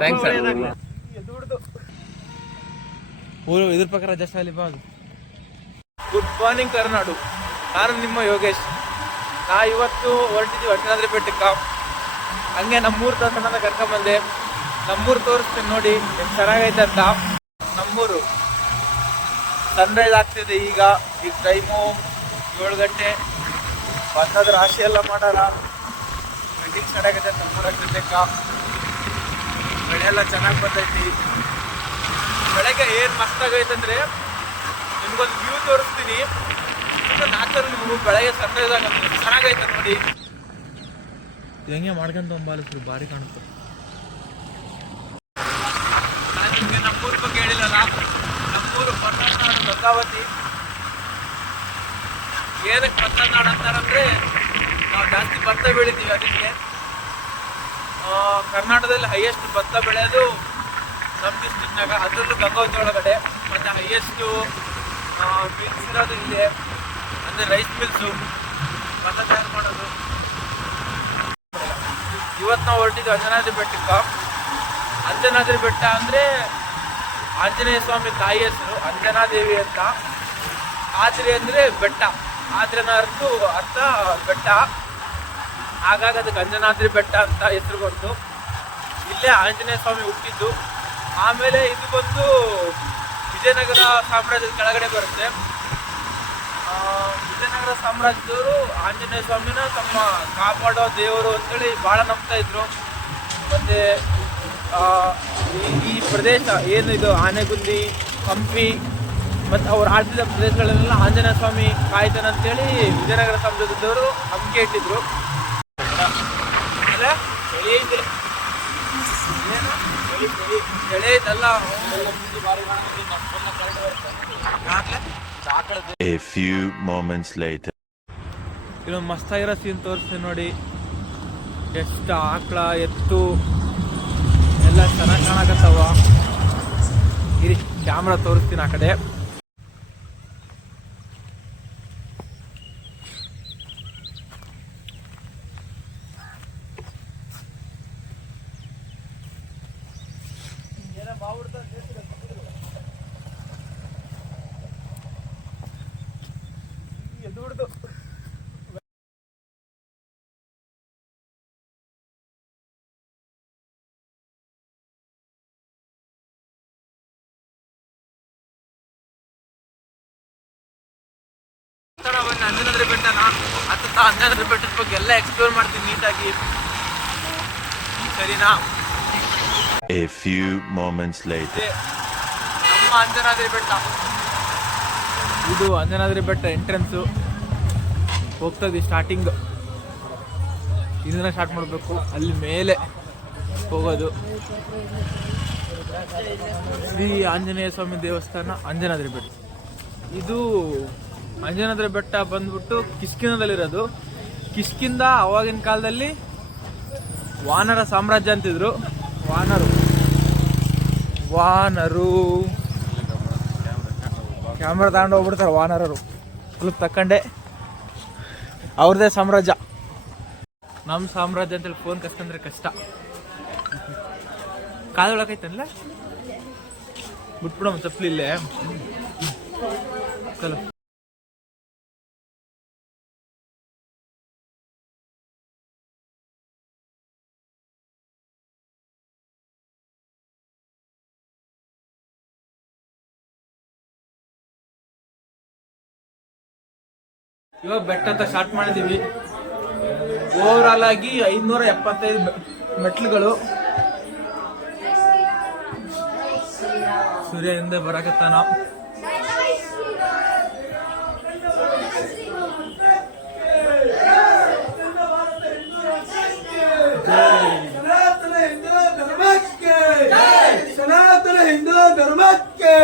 Thanks sir. ಊರು ಇದ್ರ ಪ್ರಕಾರ just Alibag. Good morning Karnadu, ನಾನು ನಿಮ್ಮ ಯೋಗೇಶ್. ನಾ ಇವತ್ತು ಹೊರಟಿದ್ದೀವಿ ಅಂಜನಾದ್ರಿ ಬೆಟ್ಟಕ್ಕೆ. ಹಂಗೆ ನಮ್ಮೂರು ದರ್ಶನದ ಕರ್ಕೊಂಬಂದೆ. ನಮ್ಮೂರು ತೋರಿಸ್ತೀನಿ ನೋಡಿ ಎಷ್ಟು ಚೆನ್ನಾಗೈತೆ ಅಂತ. ನಮ್ಮೂರು ಸನ್ರೈಸ್ ಆಗ್ತಿದೆ ಈಗ ಟೈಮು 7 ಗಂಟೆ. ಬಂದದ ರಾಶಿ ಎಲ್ಲ ಮಾಡಾರ. ವೆಡ್ಡಿಂಗ್ ಸ್ಟಾರ್ಟ್ ಆಗೈತೆ ನಮ್ಮೂರ ಜೊತೆಕ. ಬೆಳೆ ಎಲ್ಲ ಚೆನ್ನಾಗಿ ಬಂದೈತಿ. ಬೆಳಗ್ಗೆ ಏನು ಮಸ್ತಾಗೈತೆ ಅಂದರೆ ನಿಮ್ಗೊಂದು ವ್ಯೂ ತೋರಿಸ್ತೀನಿ. ನ್ಯಾಚುರಲ್ ವ್ಯೂ ಬೆಳಗ್ಗೆ ಸನ್ರೈಸ್ ಆಗತ್ತೆ ಚೆನ್ನಾಗೈತೆ ನೋಡಿ. ಹೆಂಗೆ ಮಾಡ್ಕೊಂತ ಬಾಲಿಸ್ರು ಭಾರಿ ಕಾಣುತ್ತೆ. ನಾನು ನಿಮಗೆ ನಮ್ಮೂರ ಬಗ್ಗೆ ಹೇಳಿಲ್ಲಲ್ಲ. ನಮ್ಮೂರು ಪರ್ನಾಡು ಗಂಗಾವತಿ. ಏನಕ್ಕೆ ಪರ್ನಾಡು ಅಂತಾರಂದ್ರೆ ನಾವು ಜಾಸ್ತಿ ಭತ್ತ ಬೆಳಿತೀವಿ. ಅದಕ್ಕೆ ಕರ್ನಾಟಕದಲ್ಲಿ ಹೈಯೆಸ್ಟ್ ಭತ್ತ ಬೆಳೆಯೋದು ನಮ್ಮ ಡಿಸ್ಟ್ರಿಕ್ನಾಗ, ಅದರಲ್ಲೂ ಗಂಗಾವತಿ ಒಳಗಡೆ. ಮತ್ತು ಹೈಯೆಸ್ಟು ಮಿಲ್ಸ್ ಇರೋದು ಇದೆ, ಅಂದರೆ ರೈಸ್ ಮಿಲ್ಸು, ಭತ್ತ ತಯಾರು ಮಾಡೋದು. ಇವತ್ತು ನಾವು ಹೊರಟಿದ್ದು ಅಂಜನಾದ್ರಿ ಬೆಟ್ಟಕ್ಕೆ. ಅಂಜನಾದ್ರಿ ಬೆಟ್ಟ ಅಂದರೆ ಆಂಜನೇಯ ಸ್ವಾಮಿ ತಾಯಿ ಹೆಸರು ಅಂಜನಾದೇವಿ ಅಂತ. ಆದ್ರಿ ಅಂದರೆ ಬೆಟ್ಟ, ಆದ್ರನ ಅರ್ಥ ಬೆಟ್ಟ. ಹಾಗಾಗಿ ಅದಕ್ಕೆ ಅಂಜನಾದ್ರಿ ಬೆಟ್ಟ ಅಂತ ಹೆಸರು ಬಂತು. ಇಲ್ಲೇ ಆಂಜನೇಯ ಸ್ವಾಮಿ ಹುಟ್ಟಿದ್ದು. ಆಮೇಲೆ ಇದು ಬಂದು ವಿಜಯನಗರ ಸಾಮ್ರಾಜ್ಯದ ಕೆಳಗಡೆ ಬರುತ್ತೆ. ವಿಜಯನಗರ ಸಾಮ್ರಾಜ್ಯದವರು ಆಂಜನೇಯ ಸ್ವಾಮಿನ ತಮ್ಮ ಕಾಪಾಡೋ ದೇವರು ಅಂತೇಳಿ ಭಾಳ ನಂಬ್ತಾ ಇದ್ರು. ಮತ್ತು ಈ ಪ್ರದೇಶ ಏನು ಇದು ಆನೆಗುಂದಿ, ಹಂಪಿ ಮತ್ತು ಅವ್ರು ಆಳ್ತಿದ್ದ ಪ್ರದೇಶಗಳನ್ನೆಲ್ಲ ಆಂಜನೇಯ ಸ್ವಾಮಿ ಕಾಯ್ತಾನೆ ಅಂತೇಳಿ ವಿಜಯನಗರ ಸಾಮ್ರಾಜ್ಯದವರು ನಂಬಿಕೆ ಇಟ್ಟಿದ್ರು. ಆಮೇಲೆ ಚಳಿ ಐತಲ್ಲ. A few moments later. ಇಲ್ಲೊಂದು ಮಸ್ತಾಗಿರೋ ಸೀನ್ ತೋರಿಸ್ತೀನಿ ನೋಡಿ. ಎಷ್ಟು ಆಕಳ ಎತ್ತು ಎಲ್ಲ ಚೆನ್ನಾಗಿ ಕಾಣಕತ್ತವ. ಇರಿ ಕ್ಯಾಮ್ರಾ ತೋರಿಸ್ತೀನಿ ಆ ಕಡೆ. ಅಂಜನಾದ್ರಿ ಬೆಟ್ಟನ ಅಂಜನಾದ್ರಿ ಬೆಟ್ಟದ ಬಗ್ಗೆ ಎಲ್ಲ ಎಕ್ಸ್ಪ್ಲೋರ್ ಮಾಡ್ತೀನಿ ನೀಟಾಗಿ, ಸರಿನಾ? A few moments later. ನಮ್ಮ ಅಂಜನಾದ್ರಿ ಬೆಟ್ಟ ಇದು. ಅಂಜನಾದ್ರಿ ಬೆಟ್ಟ ಎಂಟ್ರೆನ್ಸು. ಹೋಗ್ತಾ ಇದ್ದೀವಿ ಸ್ಟಾರ್ಟಿಂಗ್. ಇದನ್ನ ಸ್ಟಾರ್ಟ್ ಮಾಡಬೇಕು. ಅಲ್ಲಿ ಮೇಲೆ ಹೋಗೋದು. ಶ್ರೀ ಆಂಜನೇಯ ಸ್ವಾಮಿ ದೇವಸ್ಥಾನ ಅಂಜನಾದ್ರಿ ಬೆಟ್ಟ. ಇದು ಅಂಜನಾದ್ರಿ ಬೆಟ್ಟ ಬಂದ್ಬಿಟ್ಟು ಕಿಷ್ಕಿಂಧದಲ್ಲಿರೋದು. ಕಿಷ್ಕಿಂಧ ಅವಾಗಿನ ಕಾಲದಲ್ಲಿ ವಾನರ ಸಾಮ್ರಾಜ್ಯ ಅಂತಿದ್ರು. ವಾನರು ಕ್ಯಾಮ್ರಾ ತಗೊಂಡು ಹೋಗ್ಬಿಡ್ತಾರೆ ವಾನರರು. ಫುಲ್ ತಕ್ಕಂಡೆ ಅವ್ರದೇ ಸಾಮ್ರಾಜ್ಯ. ನಮ್ಮ ಸಾಮ್ರಾಜ್ಯ ಅಂತೇಳಿ ಫೋನ್ ಕಸ್ಕೊಂಡ್ರೆ ಕಷ್ಟ. ಕಾದೊಳಕೈತಲ್ಲ ಬಿಟ್ಬಿಡಮ್ಮ ತಪ್ಪಲಿಲ್ಲೇ. ಚಲೋ ಇವಾಗ ಬೆಟ್ಟ ಅಂತ ಸ್ಟಾರ್ಟ್ ಮಾಡಿದೀವಿ. ಓವರಾಲ್ ಆಗಿ 575 ಮೆಟ್ಲುಗಳು. ಸೂರ್ಯ ಹಿಂದೆ ಬರಕತ್ತಾನ. ಸನಾತನ ಹಿಂದೂ ಧರ್ಮಕ್ಕೆ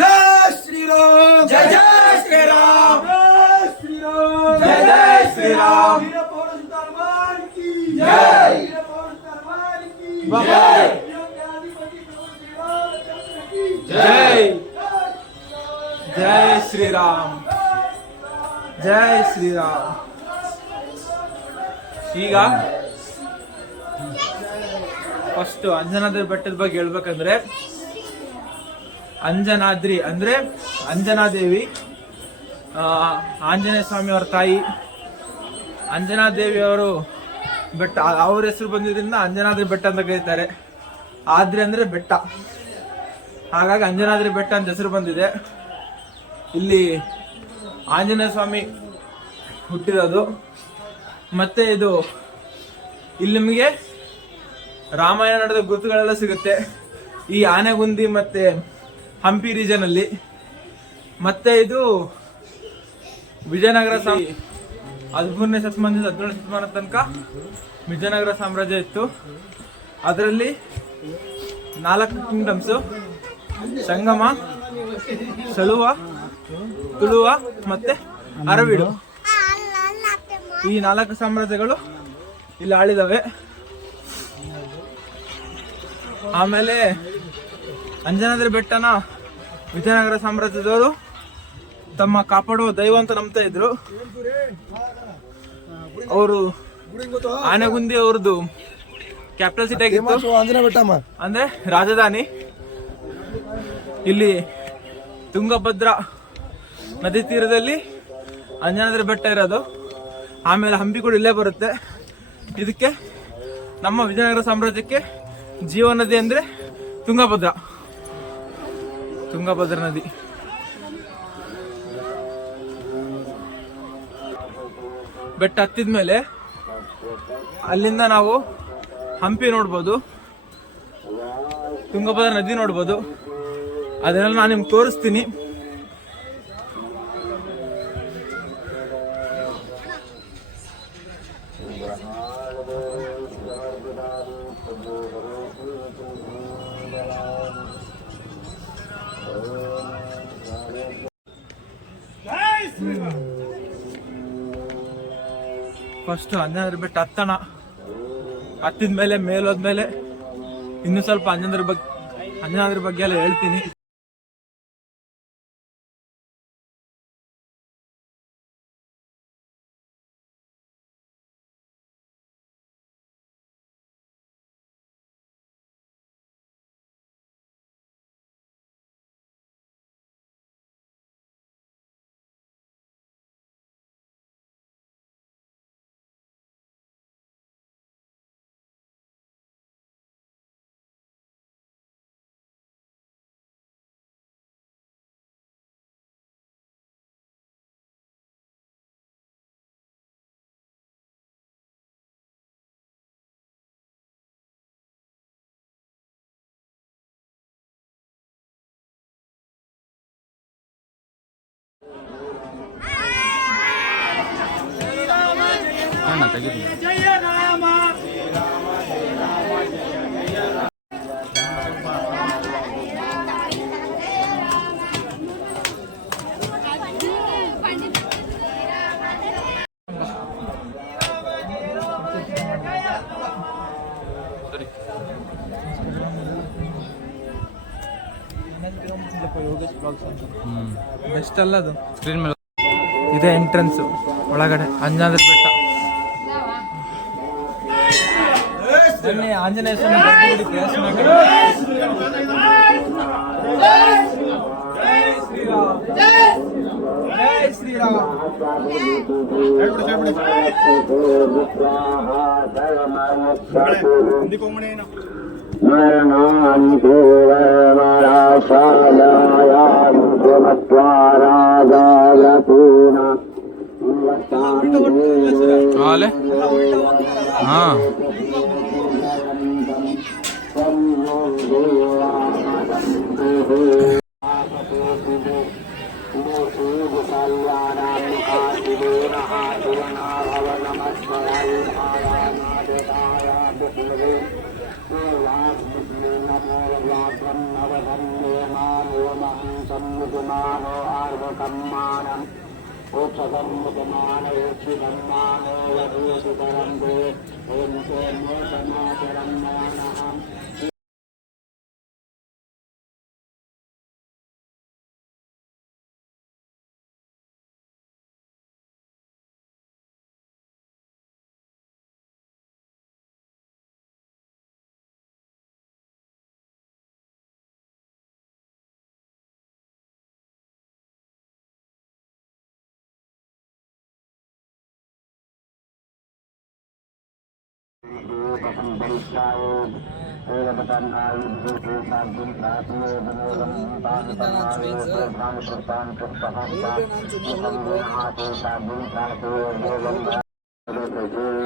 ಜೈ ಶ್ರೀರಾಮ್, ಜೈ ಜೈ ಶ್ರೀರಾಮ್, ಜೈ ಜೈ ಶ್ರೀರಾಮ್. ಜೈ ಜೈ ಶ್ರೀರಾಮ್, ಜೈ ಶ್ರೀರಾಮ್. ಈಗ ಫಸ್ಟ್ ಅಂಜನಾದ್ರಿ ಬೆಟ್ಟದ ಬಗ್ಗೆ ಹೇಳ್ಬೇಕಂದ್ರೆ, ಅಂಜನಾದ್ರಿ ಅಂದ್ರೆ ಅಂಜನಾದೇವಿ, ಆಂಜನೇಯ ಸ್ವಾಮಿ ಅವರ ತಾಯಿ. ಅಂಜನಾದೇವಿ ಅವರು ಬೆಟ್ಟ, ಅವ್ರ ಹೆಸರು ಬಂದಿದ್ದರಿಂದ ಅಂಜನಾದ್ರಿ ಬೆಟ್ಟ ಅಂತ ಕರೀತಾರೆ. ಆದ್ರಿ ಅಂದ್ರೆ ಬೆಟ್ಟ, ಹಾಗಾಗಿ ಅಂಜನಾದ್ರಿ ಬೆಟ್ಟ ಅಂತ ಹೆಸರು ಬಂದಿದೆ. ಇಲ್ಲಿ ಆಂಜನೇಯ ಸ್ವಾಮಿ ಹುಟ್ಟಿರೋದು. ಮತ್ತೆ ಇಲ್ಲಿ ನಿಮಗೆ ರಾಮಾಯಣ ನಡೆದ ಗುರುತುಗಳೆಲ್ಲ ಸಿಗುತ್ತೆ ಈ ಆನೆಗುಂದಿ ಮತ್ತೆ ಹಂಪಿ ರೀಜನ್ ಅಲ್ಲಿ. ಮತ್ತೆ ಇದು ವಿಜಯನಗರ 13ನೇ ಶತಮಾನದಿಂದ 17ನೇ ಶತಮಾನ ತನಕ ವಿಜಯನಗರ ಸಾಮ್ರಾಜ್ಯ ಇತ್ತು. ಅದರಲ್ಲಿ 4 ಕಿಂಗ್ಡಮ್ಸ್: ಸಂಗಮ, ಸಳುವ, ತುಳುವ ಮತ್ತೆ ಅರವೀಡು. ಈ 4 ಸಾಮ್ರಾಜ್ಯಗಳು ಇಲ್ಲಿ ಆಳಿದವೆ. ಆಮೇಲೆ ಅಂಜನಾದ್ರಿ ಬೆಟ್ಟನ ವಿಜಯನಗರ ಸಾಮ್ರಾಜ್ಯದವರು ತಮ್ಮ ಕಾಪಾಡುವ ದೈವ ಅಂತ ನಂಬ್ತಾ ಇದ್ರು. ಅವರು ಆನೆಗುಂದಿ ಅವ್ರದ್ದು ಕ್ಯಾಪಿಟಲ್ ಸಿಟಿ ಆಗಿತ್ತು, ಅಂದ್ರೆ ರಾಜಧಾನಿ. ಇಲ್ಲಿ ತುಂಗಭದ್ರಾ ನದಿ ತೀರದಲ್ಲಿ ಅಂಜನಾದ್ರಿ ಬೆಟ್ಟ ಇರೋದು. ಆಮೇಲೆ ಹಂಪಿ ಕೂಡ ಇಲ್ಲೇ ಬರುತ್ತೆ. ಇದಕ್ಕೆ ನಮ್ಮ ವಿಜಯನಗರ ಸಾಮ್ರಾಜ್ಯಕ್ಕೆ ಜೀವ ನದಿ ಅಂದ್ರೆ ತುಂಗಭದ್ರಾ ನದಿ. ಬೆಟ್ಟ ಹತ್ತಿದ್ಮೇಲೆ ಅಲ್ಲಿಂದ ನಾವು ಹಂಪಿ ನೋಡ್ಬೋದು, ತುಂಗಭದ್ರಾ ನದಿ ನೋಡ್ಬೋದು. ಅದನ್ನೆಲ್ಲ ನಾನು ನಿಮ್ಗೆ ತೋರಿಸ್ತೀನಿ. ಫಸ್ಟ್ ಅಂಜನಾದ್ರಿ ಬೆಟ್ಟ ಹತ್ತಿದ್ಮೇಲೆ ಮೇಲೋದ್ಮೇಲೆ ಇನ್ನು ಸ್ವಲ್ಪ ಅಂಜನಾದ್ರಿ ಬಗ್ಗೆ ಎಲ್ಲ ಹೇಳ್ತೀನಿ. ಬೆಸ್ಟ್ ಅಲ್ಲ ಅದು. ಸ್ಕ್ರೀನ್ ಮೇಲೆ ಇದೆ ಎಂಟ್ರೆನ್ಸ್ ಒಳಗಡೆ ಅಂಜನಾದ್ರಿ ಬೆಟ್ಟ. ಬನ್ನಿ ಆಂಜನೇಯ ಸ್ವಾಮಿ ಗರ್ಭಗುಡಿ ಪ್ರದರ್ಶನ. ಜೈ ಶ್ರೀರಾಮ್.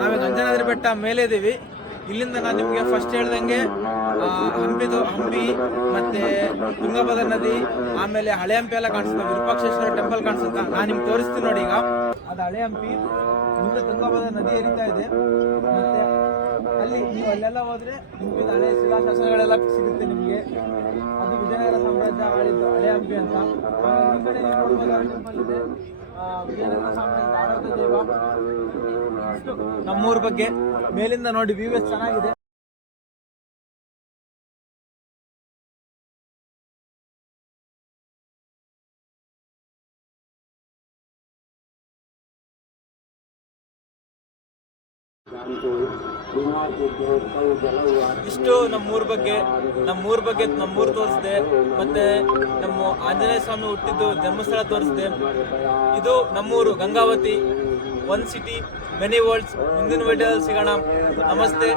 ನಾವೀಗ ಅಂಜನಾದ್ರಿ ಬೆಟ್ಟ ಮೇಲೆ ಇದೀವಿ. ಇಲ್ಲಿಂದ ನಾನು ನಿಮಗೆ ಫಸ್ಟ್ ಹೇಳ್ದಂಗೆ ಹಂಪಿ ಮತ್ತೆ ತುಂಗಭದ್ರಾ ನದಿ, ಆಮೇಲೆ ಹಳೆ ಹಂಪಿ ಎಲ್ಲ ಕಾಣಿಸುತ್ತೆ, ವಿರೂಪಾಕ್ಷೇಶ್ವರ ಟೆಂಪಲ್ ಕಾಣಿಸುತ್ತೆ. ನಾನು ನಿಮ್ಗೆ ತೋರಿಸ್ತೀನಿ ನೋಡಿ. ಈಗ ಅದು ಹಳೆ ಹಂಪಿ, ಮುಂದೆ ತುಂಗಭದ್ರಾ ನದಿ ಹರಿತಾ ಇದೆ. ಮತ್ತೆ ಅಲ್ಲಿ ನೀವು ಅಲ್ಲೆಲ್ಲ ಹೋದ್ರೆ ನಿಮ್ಗೆ ಹಳೆ ಶಿಲಾಶಾಸನಗಳೆಲ್ಲ ಸಿಗುತ್ತೆ ನಿಮಗೆ. ಅದು ವಿಜಯನಗರ ಸಾಮ್ರಾಜ್ಯ ಆಳಿದ್ದು ಹಳೆ ಹಂಪಿ ಅಂತ. ಈ ಕಡೆ ಟೆಂಪಲ್ ಇದೆ, ವಿಜಯನಗರ ಸಾಮ್ರಾಜ್ಯದ ಆರಾಧ್ಯ ದೈವ. ನಮ್ಮೂರ ಬಗ್ಗೆ ಮೇಲಿಂದ ನೋಡಿ, ವ್ಯೂ ಎಷ್ಟು ಚೆನ್ನಾಗಿದೆ. ಇಷ್ಟು ನಮ್ಮೂರ ಬಗ್ಗೆ ನಮ್ಮೂರು ತೋರಿಸಿದೆ. ಮತ್ತೆ ನಮ್ಮ ಆಂಜನೇಯ ಸ್ವಾಮಿ ಹುಟ್ಟಿದ್ದು ಜನ್ಮಸ್ಥಳ ತೋರಿಸಿದೆ. ಇದು ನಮ್ಮೂರು Gangavati, one city many worlds. ಮುಂದಿನ ವಿಡಿಯೋದಲ್ಲಿ ಸಿಗೋಣ. ನಮಸ್ತೆ.